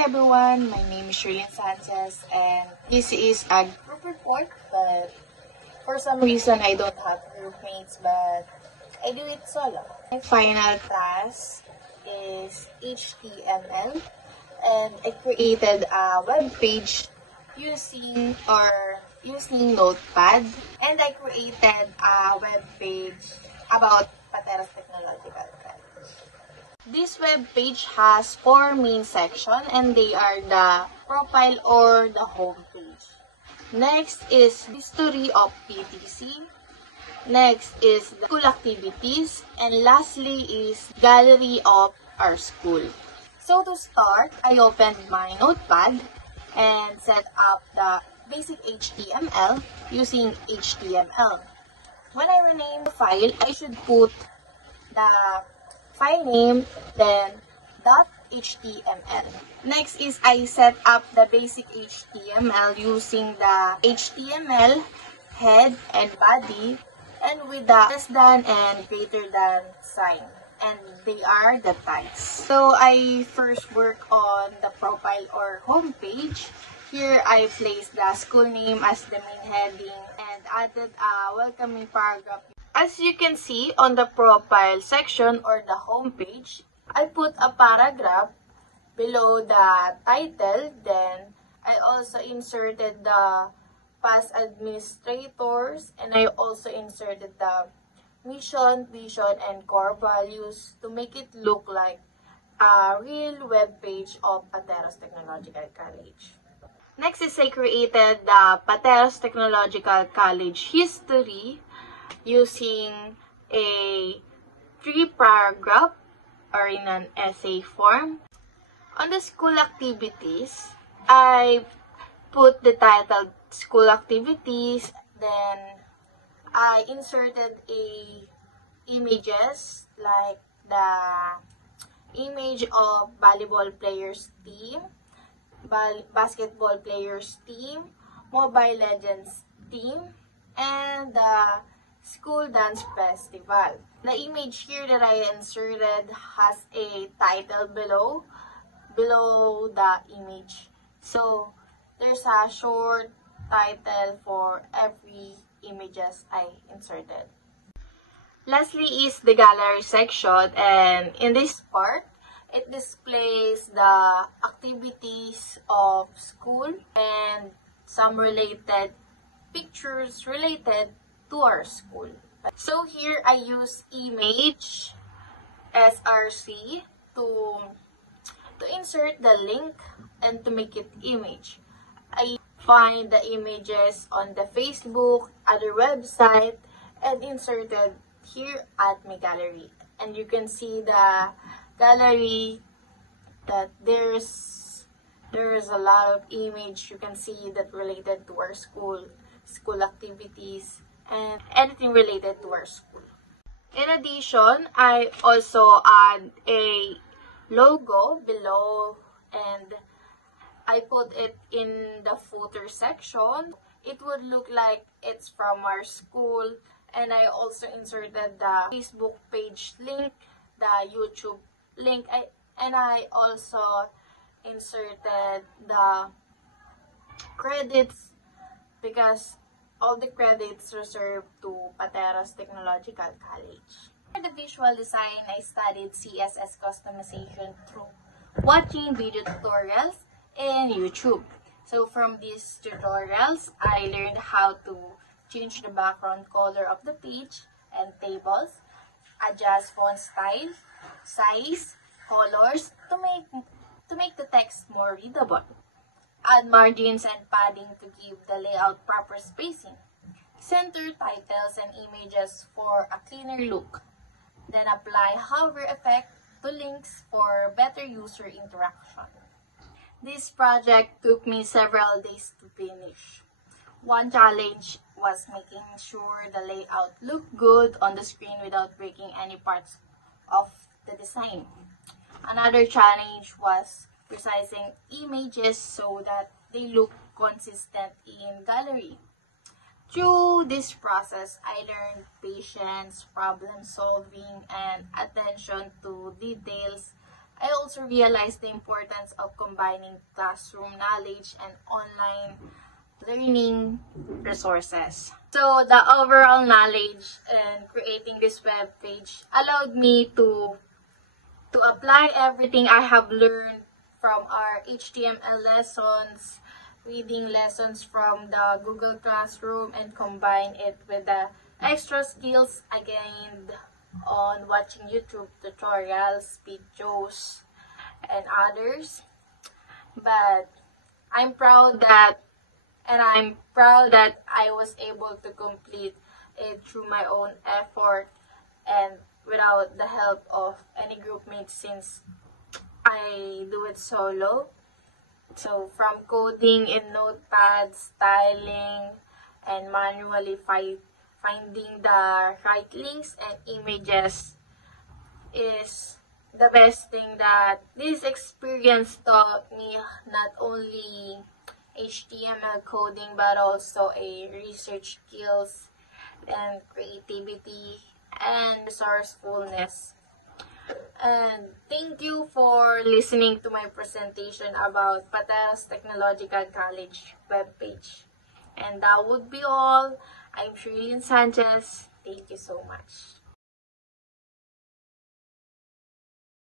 everyone, my name is Shirlene Sanchez and this is a group report, but for some reason I don't have group mates, but I do it solo. My final class is HTML and I created a web page using Notepad, and I created a web page about Pateros Technological College. This web page has 4 main sections and they are the profile or the home page. Next is history of PTC. Next is the school activities. And lastly is gallery of our school. So to start, I opened my notepad and set up the basic HTML using HTML. When I rename the file, I should put the file name, then .html. Next is I set up the basic HTML using the HTML head and body and with the less than and greater than sign. And they are the tags. So I first work on the profile or home page. Here I placed the school name as the main heading and added a welcoming paragraph. As you can see on the profile section or the home page, I put a paragraph below the title. Then I also inserted the past administrators and I also inserted the mission, vision, and core values to make it look like a real web page of Pateros Technological College. Next is I created the Pateros Technological College history using a 3-paragraph or in an essay form. On the school activities, I put the title school activities, then I inserted images like the image of volleyball players team, basketball players team, Mobile Legends team, and the school dance festival. The image here that I inserted has a title below the image. So there's a short title for every images I inserted. Lastly is the gallery section, and in this part, it displays the activities of school and some related pictures related to our school. So here I use image SRC to insert the link and to make it image. I find the images on the Facebook, other website, and inserted here at my gallery. And you can see the gallery that there's a lot of image you can see that related to our school activities, and anything related to our school. In addition, I also add a logo below and I put it in the footer section. It would look like it's from our school, and I also inserted the Facebook page link, the YouTube link, and I also inserted the credits because all the credits reserved to Pateros Technological College. For the visual design, I studied CSS customization through watching video tutorials in YouTube. So from these tutorials, I learned how to change the background color of the page and tables, adjust font style, size, colors to make the text more readable. Add margins and padding to give the layout proper spacing. Center titles and images for a cleaner look. Then apply hover effect to links for better user interaction. This project took me several days to finish. One challenge was making sure the layout looked good on the screen without breaking any parts of the design. Another challenge was resizing images so that they look consistent in gallery. Through this process, I learned patience, problem solving, and attention to details I also realized the importance of combining classroom knowledge and online learning resources. So the overall knowledge and creating this web page allowed me to apply everything I have learned from our HTML lessons, reading lessons from the Google Classroom, and combine it with the extra skills I gained on watching YouTube tutorials, videos, and others. But I'm proud that I was able to complete it through my own effort and without the help of any group mates, since I do it solo. So from coding in Notepad, styling, and manually finding the right links and images is the best thing that this experience taught me, not only HTML coding but also a research skills and creativity and resourcefulness. And thank you for listening to my presentation about Pateros Technological College webpage. And that would be all. I'm Shirlene Sanchez. Thank you so much.